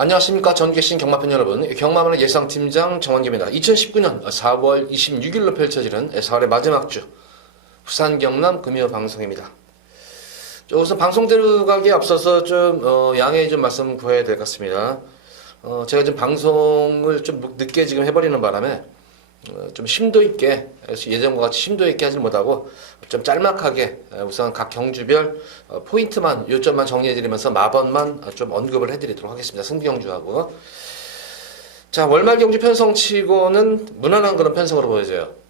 안녕하십니까. 전 계신 경마팬 여러분, 경마만의 예상팀장 정환기입니다. 2019년 4월 26일로 펼쳐지는 4월의 마지막 주 부산 경남 금요 방송입니다. 우선 방송 들어가기에 앞서서 좀 양해 좀 말씀 구해야 될 것 같습니다. 제가 지금 방송을 좀 늦게 지금 해버리는 바람에 좀 심도 있게, 예전과 같이 심도 있게 하지 못하고 좀 짤막하게 우선 각 경주별 포인트만, 요점만 정리해드리면서 마번만 좀 언급을 해드리도록 하겠습니다. 승부경주하고. 자, 월말 경주 편성치고는 무난한 그런 편성으로 보여져요.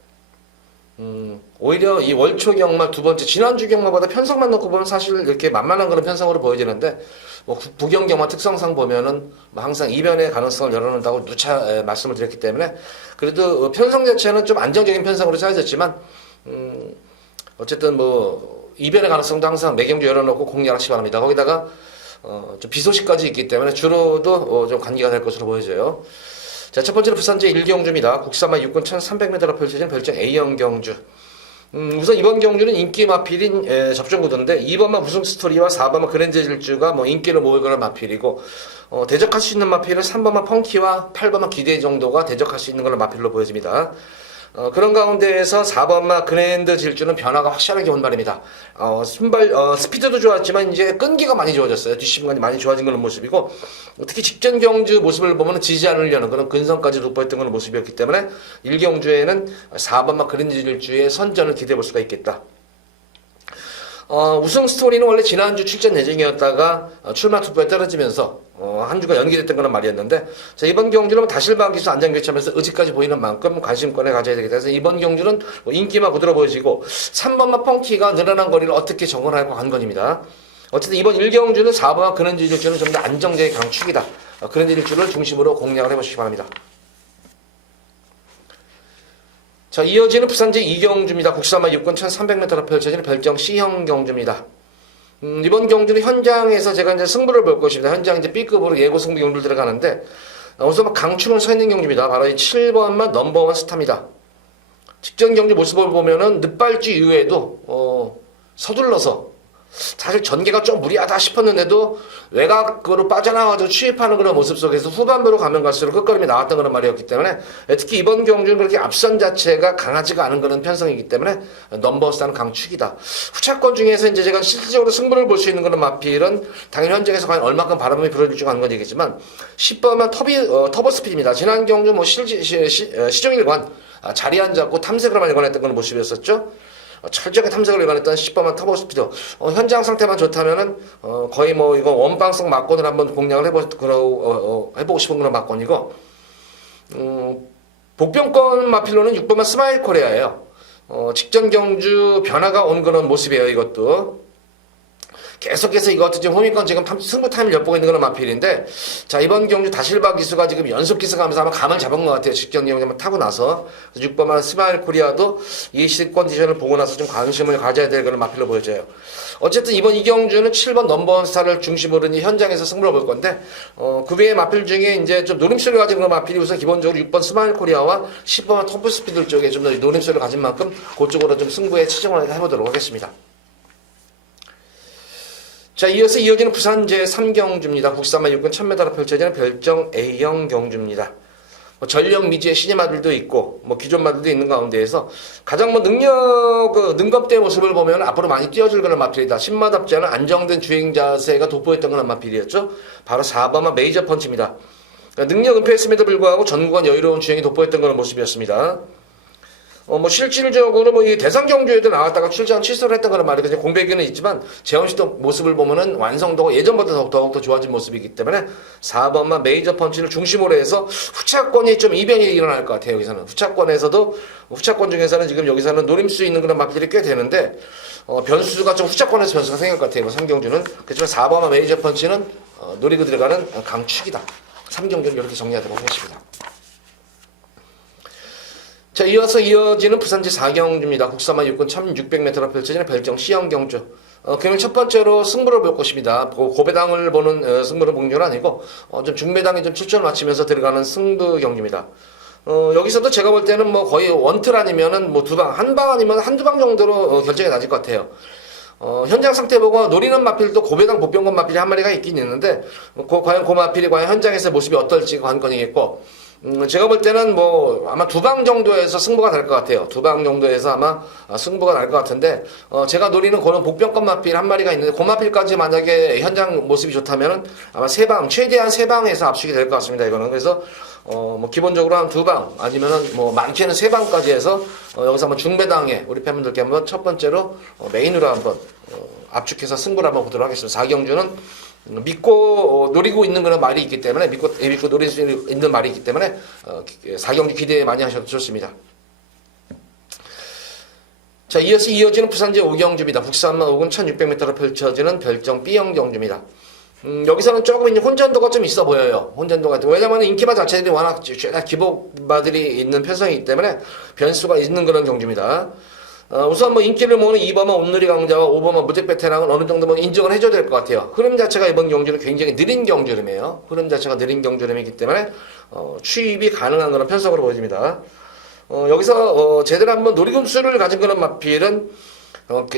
오히려 이 월초 경마 두 번째, 지난주 경마보다 편성만 놓고 보면 사실 이렇게 만만한 그런 편성으로 보여지는데, 뭐 부경 경마 특성상 보면은 뭐 항상 이변의 가능성을 열어놓는다고 누차 말씀을 드렸기 때문에, 그래도 편성 자체는 좀 안정적인 편성으로 짜여졌지만, 어쨌든 뭐 이변의 가능성도 항상 매경주 열어놓고 공략하시기 바랍니다. 거기다가 좀 비소식까지 있기 때문에 주로도 좀 관계가 될 것으로 보여져요. 자, 첫 번째로 부산제 1경주입니다. 국사마 육군 1300m로 펼쳐진 별정 A형 경주. 우선 이번 경주는 인기 마필인 접전구도인데 2번마 우승 스토리와 4번마 그랜저 질주가 뭐 인기를 모을 거는 마필이고, 대적할 수 있는 마필은 3번마 펑키와 8번마 기대 정도가 대적할 수 있는 거는 마필로 보여집니다. 그런 가운데에서 4번마 그랜드 질주는 변화가 확실하게 온 말입니다. 순발 스피드도 좋았지만 이제 끈기가 많이 좋아졌어요. 뒷심간이 많이 좋아진 그런 모습이고, 특히 직전 경주 모습을 보면 지지 않으려는 그런 근성까지 돋보였던 그런 모습이었기 때문에 1경주에는 4번마 그랜드 질주의 선전을 기대해 볼 수가 있겠다. 우승 스토리는 원래 지난주 출전 예정이었다가 출마 투표에 떨어지면서 한 주가 연기됐던 그런 말이었는데, 자, 이번 경주는 다실방 기수 안장 교체하면서 의지까지 보이는 만큼 관심권을 가져야 되겠다 해서 이번 경주는 인기만 부드러워 보여지고 3번마 펑키가 늘어난 거리를 어떻게 정언하고 간 건입니다. 어쨌든 이번 1경주는 4번마 그랜저 질주는 좀 더 안정적인 강축이다. 그랜저 질주를 중심으로 공략을 해보시기 바랍니다. 자, 이어지는 부산제 2경주입니다. 국사마 육군 1300m로 펼쳐지는 별정 C형 경주입니다. 이번 경주는 현장에서 제가 이제 승부를 볼 것입니다. 현장 이제 B급으로 예고 승부 경주를 들어가는데, 우선 강축은 서 있는 경주입니다. 바로 이 7번만 넘버원 스타입니다. 직전 경주 모습을 보면은 늦발주 이후에도 서둘러서, 사실 전개가 좀 무리하다 싶었는데도 외곽으로 빠져나와서 취입하는 그런 모습 속에서 후반부로 가면 갈수록 끝걸음이 나왔던 그런 말이었기 때문에, 특히 이번 경주는 그렇게 앞선 자체가 강하지가 않은 그런 편성이기 때문에 넘버스타는 강축이다. 후차권 중에서 이제 제가 실질적으로 승부를 볼 수 있는 그런 마필은 당연히 현장에서 과연 얼마큼 바람이 불어줄지 하는 건 얘기지만, 10번만 터보 스피드입니다. 지난 경주 뭐 시종일관 자리 안 잡고 탐색을 많이 권했던 그런 모습이었었죠. 철저하게 탐색을 일관했던 10번만 터보 스피드. 현장 상태만 좋다면은 거의 뭐 이거 원방성 막권을 한번 공략을 해보고 싶은 그런 막권이고, 복병권 마필로는 6번만 스마일 코리아예요. 직전 경주 변화가 온 그런 모습이에요. 이것도 계속해서 이것도 지금 호민권 지금 승부 타임을 엿보고 있는 그런 마필인데, 자, 이번 경주 다실바 기수가 지금 연속 기수 가면서 아마 감을 잡은 것 같아요. 직전 경주만 타고 나서 6번만 스마일 코리아도 이 시 컨디션을 보고 나서 좀 관심을 가져야 될 그런 마필로 보여져요. 어쨌든 이번 이 경주는 7번 넘버원 스타를 중심으로 현장에서 승부를 볼 건데, 그 외의 마필 중에 이제 좀 노림수를 가진 그런 마필이 우선 기본적으로 6번 스마일 코리아와 10번 터프 스피드 쪽에 좀 더 노림수를 가진 만큼 그쪽으로 좀 승부에 치중을 해보도록 하겠습니다. 자, 이어서 이어지는 부산제 3경주입니다. 국사마 육군 1000m로 펼쳐지는 별정 A형 경주입니다. 전력 미지의 신임마들도 있고, 기존 마들도 있는 가운데에서 가장 능검대 모습을 보면 앞으로 많이 뛰어줄 그런 마필이다. 신마답지 않은 안정된 주행 자세가 돋보였던 그런 마필이었죠. 바로 4번마 메이저 펀치입니다. 능력 은폐했음에도 불구하고 전구간 여유로운 주행이 돋보였던 그런 모습이었습니다. 실질적으로 이 대상 경주에도 나왔다가 출전 취소를 했던 그런 말이 공백기는 있지만, 재원시도 모습을 보면은 완성도가 예전보다 더욱더 좋아진 모습이기 때문에 4번만 메이저 펀치를 중심으로 해서 후차권이 좀 이변이 일어날 것 같아요. 여기서는 후차권 중에서는 지금 여기서는 노림수 있는 그런 마필이 꽤 되는데, 변수가 좀 후차권에서 변수가 생길 것 같아요. 3경주는. 그렇지만 4번만 메이저 펀치는 노리고 들어가는 강축이다. 3경주는 이렇게 정리하도록 하겠습니다. 자, 이어서 이어지는 부산제 4경주입니다. 국사마 육군 1600m로 펼쳐지는 별정 C형 경주. 그러면 첫 번째로 승부를 볼 것입니다. 고배당을 보는 승부를 본 건 아니고, 좀 중배당이 좀 출전을 마치면서 들어가는 승부 경주입니다. 여기서도 제가 볼 때는 거의 원틀 아니면은 한 방 아니면 한두 방 정도로 결정이 나질 것 같아요. 현장 상태 보고 노리는 마필도 고배당 보병권 마필이 한 마리가 있긴 있는데 과연 그 마필이 과연 현장에서 모습이 어떨지가 관건이겠고 제가 볼 때는 뭐 아마 두 방 정도에서 승부가 날 것 같아요. 두 방 정도에서 아마 승부가 날 것 같은데 제가 노리는 그런 복병권 마필 한 마리가 있는데 그 마필까지 만약에 현장 모습이 좋다면은 아마 세 방 최대한 세 방에서 압축이 될 것 같습니다. 이거는 그래서 뭐 기본적으로 한 두 방 아니면은 뭐 많게는 세 방까지 해서 여기서 한번 중배당에 우리 팬분들께 한번 첫 번째로 메인으로 한번 압축해서 승부를 한번 보도록 하겠습니다. 4경주는 믿고 노리고 있는 그런 말이 있기 때문에 믿고 노릴 수 있는 말이 있기 때문에 4경주 기대 많이 하셔도 좋습니다. 자, 이어서 이어지는 부산제 5경주입니다. 북산만 5군 1600m로 펼쳐지는 별정 B형 경주입니다. 여기서는 조금 이제 혼전도가 좀 있어 보여요. 혼전도가. 왜냐면 인기마 자체들이 워낙 죄다 기복마들이 있는 편성이기 때문에 변수가 있는 그런 경주입니다. 우선 뭐 인기를 모으는 2번만 온누리 강자와 5번만 무적 베테랑은 어느 정도 뭐 인정을 해줘야 될 것 같아요. 흐름 자체가 이번 경주는 굉장히 느린 경주름이에요. 흐름 자체가 느린 경주름이기 때문에 추입이 가능한 그런 편성으로 보여집니다. 여기서 제대로 한번 노리금수를 가진 그런 마필은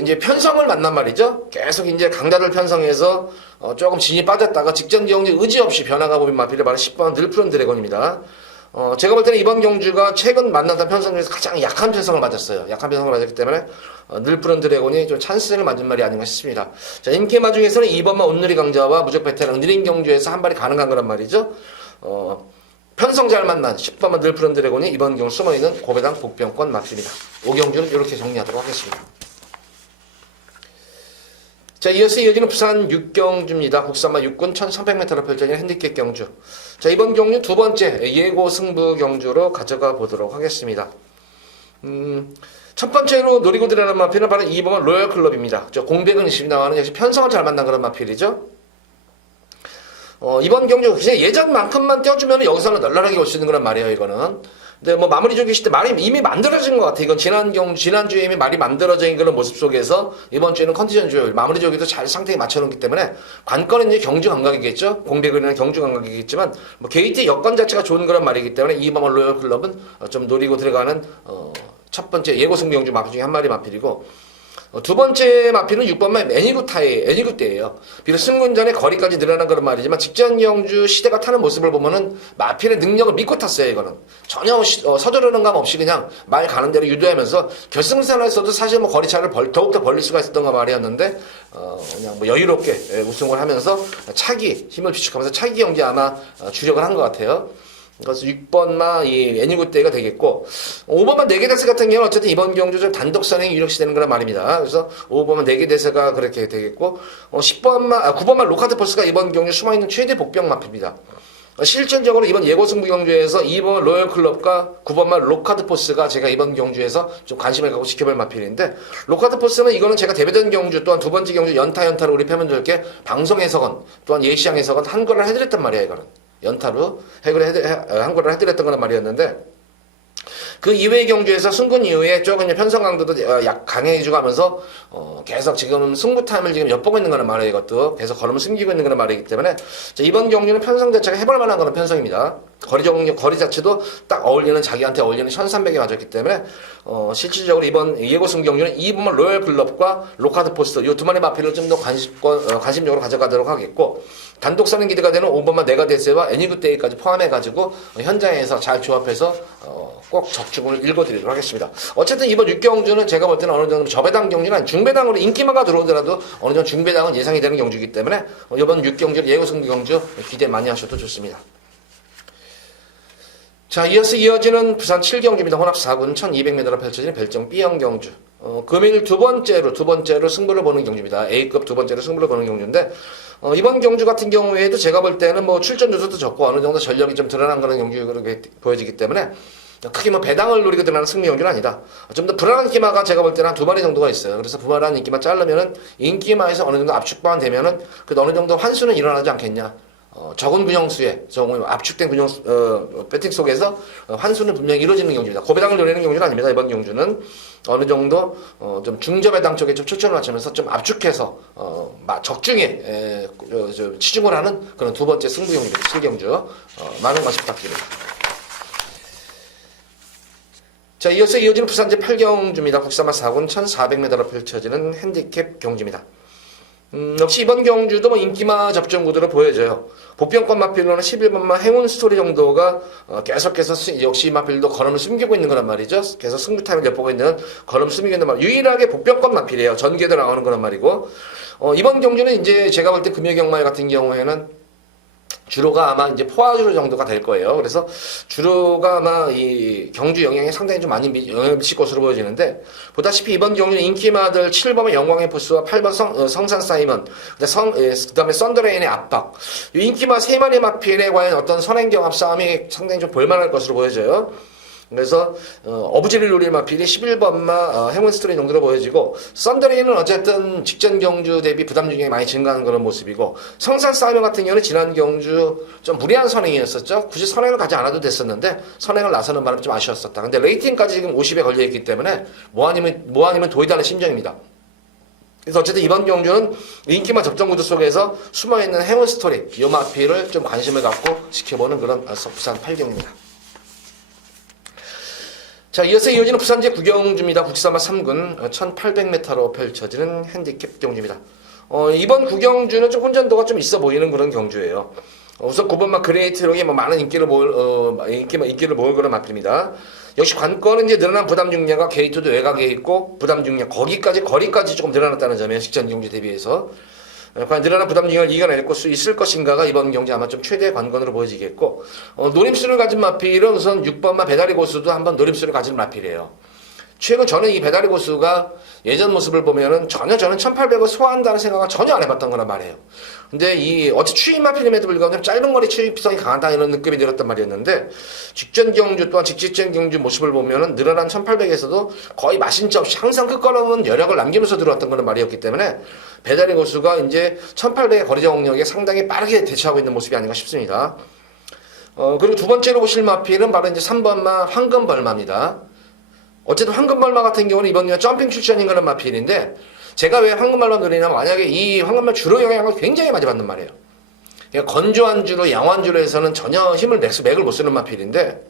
이제 편성을 만난 말이죠. 계속 이제 강자들 편성해서 조금 진이 빠졌다가 직전 경주 의지 없이 변화가 보인 마필이 바로 10번 늘푸른 드래곤입니다. 제가 볼 때는 이번 경주가 최근 만났던 편성 중에서 가장 약한 편성을 맞았어요. 약한 편성을 맞았기 때문에 늘푸른 드래곤이 좀 찬스를 맞은 말이 아닌가 싶습니다. 자, 인기마 중에서는 2번만 온누리 강자와 무적 베테랑 느린 경주에서 한 발이 가능한 거란 말이죠. 편성 잘 만난 10번만 늘푸른 드래곤이 이번 경주 숨어있는 고배당 복병권 마필입니다. 5경주는 이렇게 정리하도록 하겠습니다. 자, 이어서 이어지는 부산 6경주입니다. 국산마 6군 1300m로 펼쳐진 핸디캡 경주. 자, 이번 경주 두 번째 예고 승부 경주로 가져가 보도록 하겠습니다. 첫 번째로 노리고 들어가는 마필은 바로 2번은 로열클럽입니다. 공백은 20 나와는 역시 편성을 잘 만난 그런 마필이죠. 이번 경주 그냥 예전만큼만 떼어주면 여기서는 널널하게 올 수 있는 그런 말이에요, 이거는. 근데 뭐 마무리 조기 시대 말이 이미 만들어진 것 같아. 이건 지난주에 이미 말이 만들어진 그런 모습 속에서 이번 주에는 컨디션 조율, 마무리 조기도 잘 상태에 맞춰놓기 때문에 관건은 이제 경주 감각이겠죠. 공백은 경주 감각이겠지만 뭐 게이트 여건 자체가 좋은 그런 말이기 때문에 이번 로열 클럽은 좀 노리고 들어가는 첫 번째 예고 승부 경주 마필 중에 한 마리 마필이고 두 번째 마필은 6번만 애니구대예요. 비록 승군전에 거리까지 늘어난 그런 말이지만 직전 경주 시대가 타는 모습을 보면은 마필의 능력을 믿고 탔어요. 이거는 전혀 서두르는 감 없이 그냥 말 가는 대로 유도하면서 결승선에서도 사실 뭐 거리차를 더욱더 벌릴 수가 있었던 거 말이었는데 그냥 뭐 여유롭게 우승을 하면서 힘을 비축하면서 차기 경기 아마 주력을 한 것 같아요. 그래서 6번마 이 애니구대가 되겠고 5번만 4개 대세 같은 경우는 어쨌든 이번 경주 좀 단독선행이 유력시 되는 거란 말입니다. 그래서 5번만 4개 대세가 그렇게 되겠고 9번만 로카드 포스가 이번 경주 숨어있는 최대 복병 마필입니다. 실질적으로 이번 예고 승부 경주에서 2번 로열클럽과 9번만 로카드 포스가 제가 이번 경주에서 좀 관심을 갖고 지켜볼 마필인데 로카드 포스는 이거는 제가 대배전 경주 또한 두 번째 경주 연타로 우리 팬분들께 방송에서건 또한 예시장에서건 한거를 해드렸단 말이에요. 이거는 연타로 한거를 해드렸던 거란 말이었는데 그 이외의 경주에서 승군 이후에 조금 편성 강도도 강해지고 하면서 계속 지금 승부 타임을 지금 엿보고 있는 거란 말이에요. 이것도 계속 걸음을 숨기고 있는 거란 말이기 때문에 자, 이번 경주는 편성 자체가 해볼 만한 그런 편성입니다. 거리 자체도 딱 자기한테 어울리는 1300에 맞았기 때문에 실질적으로 이번 예고 승부 경주는 2번만 로열 클럽과 로카드 포스트 이 두 마리 마필을 좀 더 관심적으로 가져가도록 하겠고 단독선행 기대가 되는 5번만 네가데스와 애니구데이까지 포함해가지고 현장에서 잘 조합해서 꼭 적중을 읽어드리도록 하겠습니다. 어쨌든 이번 6경주는 제가 볼 때는 어느 정도 저배당 경주는 아니 중배당으로 인기마가 들어오더라도 어느 정도 중배당은 예상이 되는 경주이기 때문에 이번 6경주 예고승부 경주 기대 많이 하셔도 좋습니다. 자, 이어서 이어지는 부산 7경주입니다. 혼합 4군 1200m로 펼쳐지는 별정 B형 경주. 금일 두 번째로 승부를 보는 경주입니다. A급 두 번째로 승부를 보는 경주인데, 이번 경주 같은 경우에도 제가 볼 때는 뭐 출전 누수도 적고 어느 정도 전력이 좀 드러난 그런 경주가 보여지기 때문에 크게 뭐 배당을 노리고 드러나는 승리 경주는 아니다. 좀 더 불안한 인기마가 제가 볼 때는 한 두 마리 정도가 있어요. 그래서 불안한 인기마 자르면은 인기마에서 어느 정도 압축만 되면은 그 어느 정도 환수는 일어나지 않겠냐. 적은 균형수에 압축된 배팅 속에서 환수는 분명히 이루어지는 경주입니다. 고배당을 노리는 경주는 아닙니다. 이번 경주는 어느 정도 좀 중저배당 쪽에 좀 초점을 맞추면서 좀 압축해서 적중에 치중을 하는 그런 두 번째 승부 경주입니다. 7경주 많은 관심 부탁드립니다. 자, 이어서 이어지는 부산제 8경주입니다. 국사마 4군 1400m로 펼쳐지는 핸디캡 경주입니다. 역시 이번 경주도 뭐 인기마 접전 구도로 보여져요. 보병권 마필로는 11번마 행운 스토리 정도가 계속해서 역시 이 마필도 걸음을 숨기고 있는 거란 말이죠. 계속 승부 타임을 엿보고 있는 걸음 숨기고 있는 말. 유일하게 보병권 마필이에요. 전개도 나오는 거란 말이고. 이번 경주는 이제 제가 볼 때 금요경마일 같은 경우에는 주로가 아마 이제 포화주로 정도가 될 거예요. 그래서 주로가 아마 이 경주 영향이 상당히 좀 많이 영향을 미칠 것으로 보여지는데, 보다시피 이번 경주는 인기마들 7번의 영광의 포스와 8번 성산 사이먼, 그다음에 썬더레인의 압박, 이 인기마 3마리 마필에 과연 어떤 선행경합 싸움이 상당히 좀 볼만할 것으로 보여져요. 그래서 어부지를 노릴 마필이 11번마 행운 스토리 정도로 보여지고, 썬더레인은 어쨌든 직전 경주 대비 부담 중에 많이 증가하는 그런 모습이고, 성산 사이먼 같은 경우는 지난 경주 좀 무리한 선행이었었죠. 굳이 선행을 가지 않아도 됐었는데 선행을 나서는 바람에 좀 아쉬웠었다. 근데 레이팅까지 지금 50에 걸려있기 때문에 뭐 아니면 도이다는 심정입니다. 그래서 어쨌든 이번 경주는 인기마 접전 구도 속에서 숨어있는 행운 스토리, 이 마필을 좀 관심을 갖고 지켜보는 그런 부산 8경입니다. 자, 이어서 이어지는 부산제 9경주입니다. 국사마 3군 1800m로 펼쳐지는 핸디캡 경주입니다. 이번 9경주는 좀 혼전도가 좀 있어 보이는 그런 경주예요. 우선 9번마 그레이트록이 뭐 많은 인기를 모을 그런 마필입니다. 역시 관건은 이제 늘어난 부담 중량과 게이트도 외곽에 있고, 부담 중량 거리까지 조금 늘어났다는 점이에요. 직전 경주 대비해서. 과연 늘어난 부담 중량을 이겨낼 수 있을 것인가가 이번 경기 아마 좀 최대의 관건으로 보여지겠고, 노림수를 가진 마필은 우선 6번마 배다리 고수도 한번 노림수를 가진 마필이에요. 최근 저는 이 배다리 고수가 예전 모습을 보면은 전혀 저는 1800을 소화한다는 생각을 전혀 안 해봤던 거란 말이에요. 근데 어찌 추입 마필임에도 불구하고 짧은 거리 추입성이 강하다 이런 느낌이 들었단 말이었는데, 직전 경주 또한 직직전 경주 모습을 보면은 늘어난 1800에서도 거의 마신자 없이 항상 끝걸음은 여력을 남기면서 들어왔던 그런 말이었기 때문에 배다리 고수가 이제 1800의 거리 정력에 상당히 빠르게 대처하고 있는 모습이 아닌가 싶습니다. 그리고 두 번째로 보실 마필은 바로 이제 3번마 황금벌마입니다. 어쨌든 황금벌마 같은 경우는 이번 경우 점핑 출전인 그런 마필인데, 제가 왜 황금벌마 노리냐면 만약에 이 황금벌마 주로 영향을 굉장히 많이 받는 말이에요. 그러니까 건조한 주로 양완주로 해서는 전혀 힘을 맥을 못 쓰는 마필인데,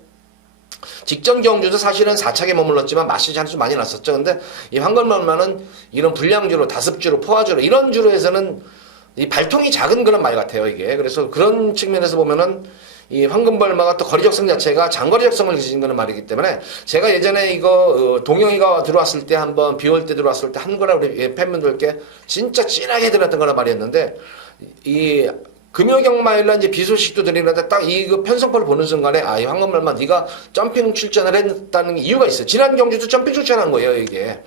직전 경주도 사실은 4착에 머물렀지만 맛이 좀 많이 났었죠. 근데 이 황금벌마는 이런 불량주로, 다습주로, 포화주로 이런 주로 해서는 이 발통이 작은 그런 말 같아요, 이게. 그래서 그런 측면에서 보면은 이 황금벌마가 또 거리 적성 자체가 장거리 적성을 가진 그런 말이기 때문에, 제가 예전에 이거 동영이가 들어왔을 때 한번 비올 때 들어왔을 때 한 거라 우리 팬분들께 진짜 진하게 들었던 거란 말이었는데, 이 금요경마일날 이제 비 소식도 들리는데 딱 이 편성표를 보는 순간에 이 황금벌마 네가 점핑 출전을 했다는 이유가 있어요. 지난 경주도 점핑 출전한 거예요, 이게.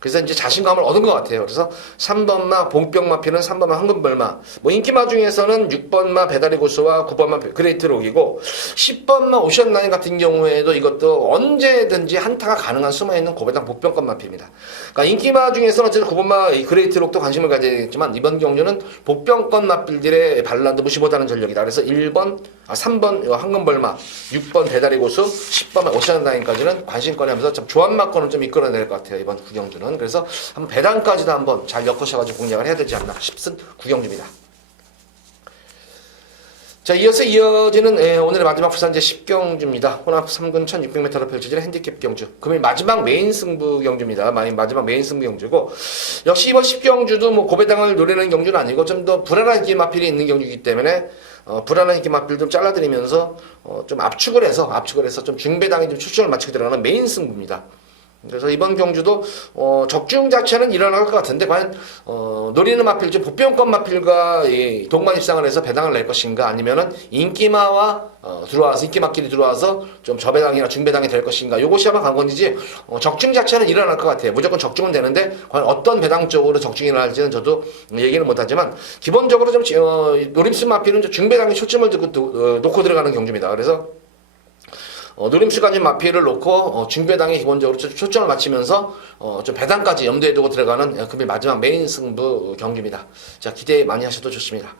그래서 이제 자신감을 얻은 것 같아요. 그래서 3번마 봉병마필은 3번마 황금벌마, 뭐 인기마 중에서는 6번마 배다리 고수와 9번마 그레이트록이고, 10번마 오션라인 같은 경우에도 이것도 언제든지 한타가 가능한 숨어있는 고배당 복병권 마필입니다. 그러니까 인기마 중에서는 어쨌든 9번마 그레이트록도 관심을 가져야겠지만, 이번 경주는 복병권 마필들의 반란도 무시 못하는 전력이다. 그래서 3번 황금벌마, 6번 배다리 고수, 10번마 오션라인까지는 관심권에 하면서 좀 조합마권을 좀 이끌어낼 것 같아요, 이번 구경주는. 그래서 한번 배당까지도 한번 잘 엮으셔가지고 공략을 해야 되지 않나 싶은 구경주입니다. 자, 이어서 이어지는 오늘의 마지막 부산제 10경주입니다. 혼합 3군 1600m로 펼쳐지는 핸디캡 경주. 금일 마지막 메인 승부 경주입니다. 마지막 메인 승부 경주고, 역시 이번 10경주도 뭐 고배당을 노리는 경주는 아니고 좀 더 불안한 인기 마필이 있는 경주이기 때문에 불안한 인기 마필 좀 잘라드리면서 좀 압축을 해서 좀 중배당이 좀 초점을 맞추게 들어가는 메인 승부입니다. 그래서 이번 경주도 적중 자체는 일어날 것 같은데, 과연 노리는 마필, 즉 보병권 마필과 동반 입상을 해서 배당을 낼 것인가, 아니면은 인기마와 인기마끼리 들어와서 좀 저배당이나 중배당이 될 것인가, 요것이 아마 관건이지, 적중 자체는 일어날 것 같아요. 무조건 적중은 되는데 과연 어떤 배당 쪽으로 적중이 일어날지는 저도 얘기는 못하지만, 기본적으로 좀 노림수 마필은 중배당에 초점을 놓고 들어가는 경주입니다. 그래수 노림수 가진 마필을 놓고 중배당에 기본적으로 초점을 맞추면서 좀 배당까지 염두에 두고 들어가는 금일 마지막 메인 승부 경기입니다. 자, 기대 많이 하셔도 좋습니다.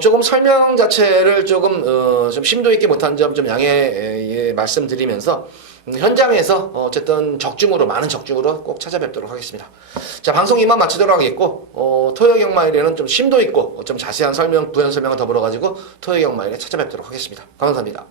조금 설명 자체를 조금 좀 심도 있게 못한 점 좀 양해 말씀드리면서, 현장에서 어쨌든 많은 적중으로 꼭 찾아뵙도록 하겠습니다. 자, 방송 이만 마치도록 하겠고, 토요경마일에는 좀 심도 있고 좀 자세한 설명, 부연 설명을 더불어 가지고 토요경마일에 찾아뵙도록 하겠습니다. 감사합니다.